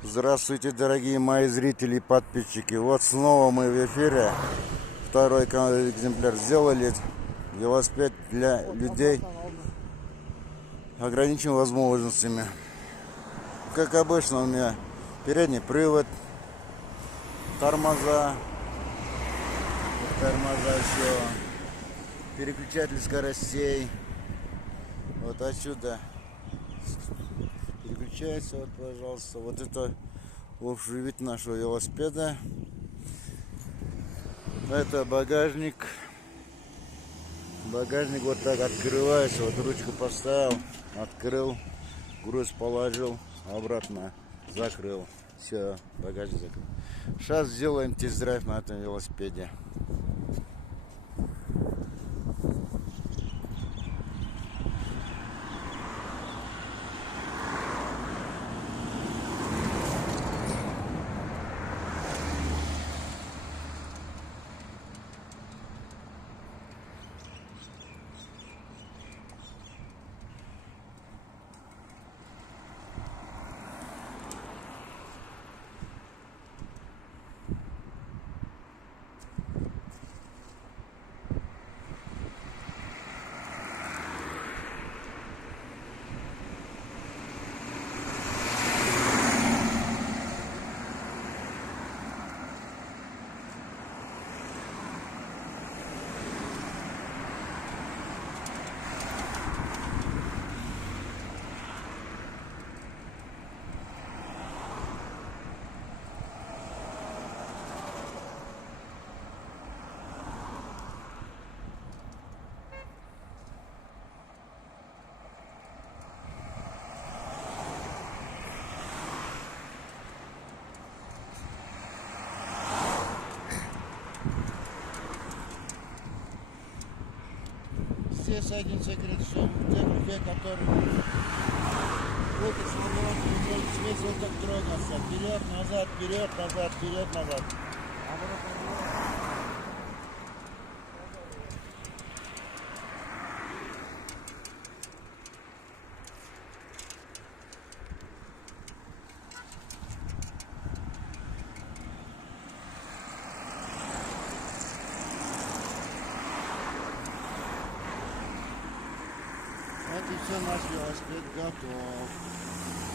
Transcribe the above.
Здравствуйте, дорогие мои зрители и подписчики. Вот снова мы в эфире. Второй экземпляр сделали. Велосипед для людей ограниченными возможностями. Как обычно, у меня передний привод, тормоза еще, переключатель скоростей. Вот отсюда переключается, вот, пожалуйста. Вот это общий вид нашего велосипеда. Это багажник. Багажник вот так открывается. Вот ручку поставил, открыл, груз положил, обратно закрыл. Все, багажник закрыл. Сейчас сделаем тест-драйв на этом велосипеде. Здесь один секрет, что те люди, которые будут свободны, весь вот так трогаться. Вперед, назад, вперед, назад, вперед, назад. Вот и все, наш велосипед готов.